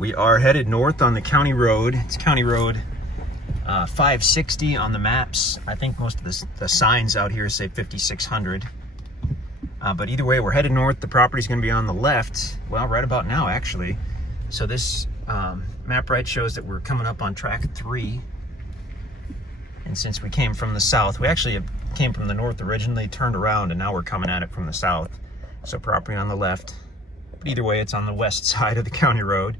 We are headed north on the county road. It's County Road 560 on the maps. I think most of the signs out here say 5600. But either way, we're headed north. The property's going to be on the left. Well, right about now, actually. So this map right shows that we're coming up on tract 3. And since we came from the south, we actually came from the north originally, turned around, and now we're coming at it from the south. So property on the left. But either way, it's on the west side of the county road.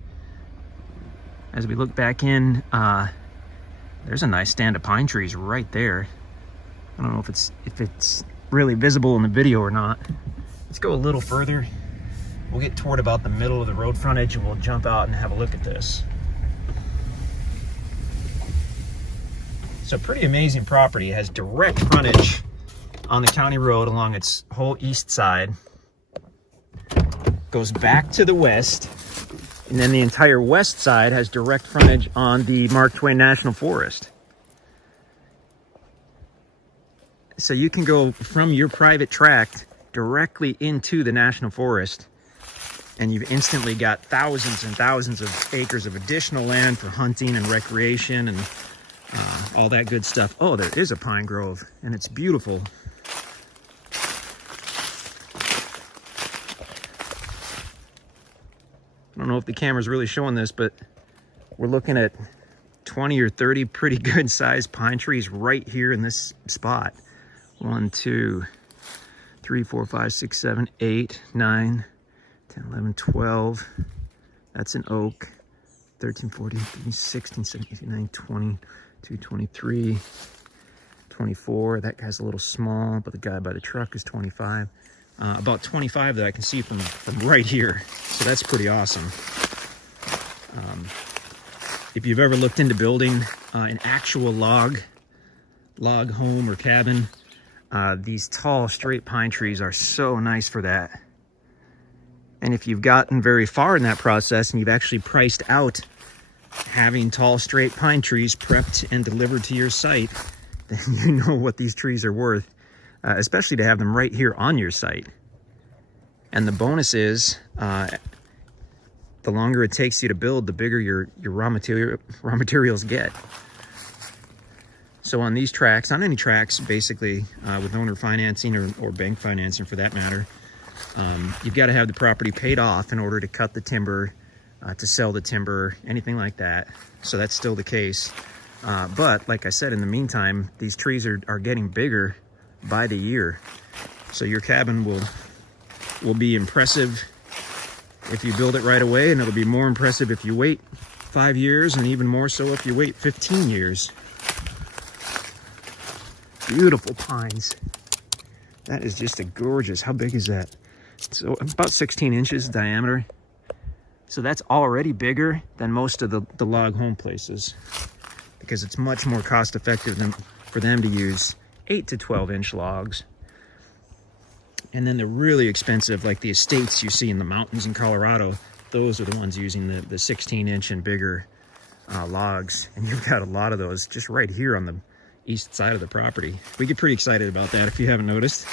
As we look back in, there's a nice stand of pine trees right there. I don't know if it's really visible in the video or not. Let's go a little further. We'll get toward about the middle of the road frontage and we'll jump out and have a look at this. So pretty amazing property. It has direct frontage on the county road along its whole east side. Goes back to the west. And then the entire west side has direct frontage on the Mark Twain National Forest. So you can go from your private tract directly into the National Forest, and you've instantly got thousands and thousands of acres of additional land for hunting and recreation and all that good stuff. Oh, there is a pine grove, and it's beautiful. I don't know if the camera's really showing this, but we're looking at 20 or 30 pretty good sized pine trees right here in this spot. 1, 2, 3, 4, 5, 6, 7, 8, 9, 10, 11, 12. That's an oak. 13, 14, 15, 16, 17, 18, 19, 20, 22, 23, 24. That guy's a little small, but the guy by the truck is 25. About 25 that I can see from right here. So that's pretty awesome. If you've ever looked into building an actual log home or cabin, these tall straight pine trees are so nice for that. And if you've gotten very far in that process and you've actually priced out having tall straight pine trees prepped and delivered to your site, then you know what these trees are worth. Especially to have them right here on your site. And the bonus is, the longer it takes you to build, the bigger your raw materials get. So on these tracks, on any tracks, basically, with owner financing or bank financing for that matter, you've got to have the property paid off in order to cut the timber, to sell the timber, anything like that. So that's still the case. But like I said, in the meantime, these trees are getting bigger by the year. So your cabin will be impressive if you build it right away, and it'll be more impressive if you wait 5 years, and even more so if you wait 15 years. Beautiful pines. That is just a gorgeous. How big is that? So about 16 inches diameter. So that's already bigger than most of the log home places, because it's much more cost effective for them to use 8 to 12 inch logs. And then the really expensive, like the estates you see in the mountains in Colorado, those are the ones using the 16 inch and bigger logs. And you've got a lot of those just right here on the east side of the property. We get pretty excited about that if you haven't noticed.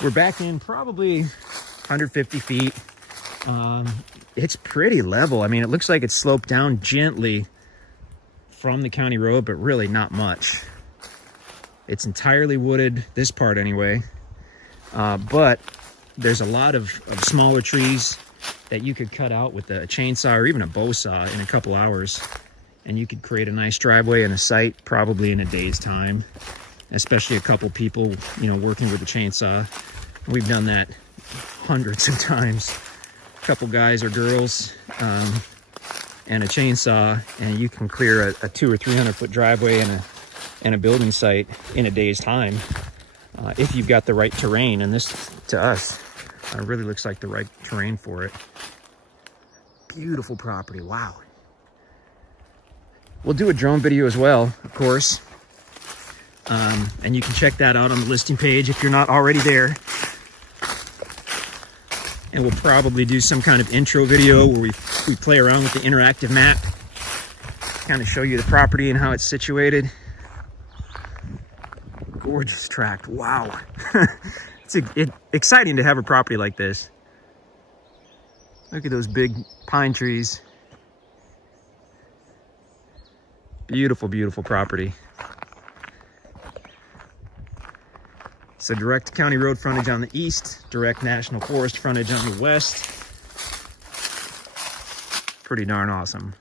We're back in probably 150 feet. It's pretty level. I mean, it looks like it's sloped down gently from the county road, but really not much. It's entirely wooded, this part anyway, but there's a lot of smaller trees that you could cut out with a chainsaw or even a bow saw in a couple hours, and you could create a nice driveway and a site probably in a day's time, especially a couple people, working with a chainsaw. We've done that hundreds of times. A couple guys or girls and a chainsaw, and you can clear a 200 or 300 foot driveway and a building site in a day's time, if you've got the right terrain. And this, to us, really looks like the right terrain for it. Beautiful property. Wow. We'll do a drone video as well, of course, and you can check that out on the listing page if you're not already there. And we'll probably do some kind of intro video where we play around with the interactive map, kind of show you the property and how it's situated. Gorgeous tract. Wow. It's exciting to have a property like this. Look at those big pine trees. Beautiful, beautiful property. So direct county road frontage on the east, direct national forest frontage on the west. Pretty darn awesome.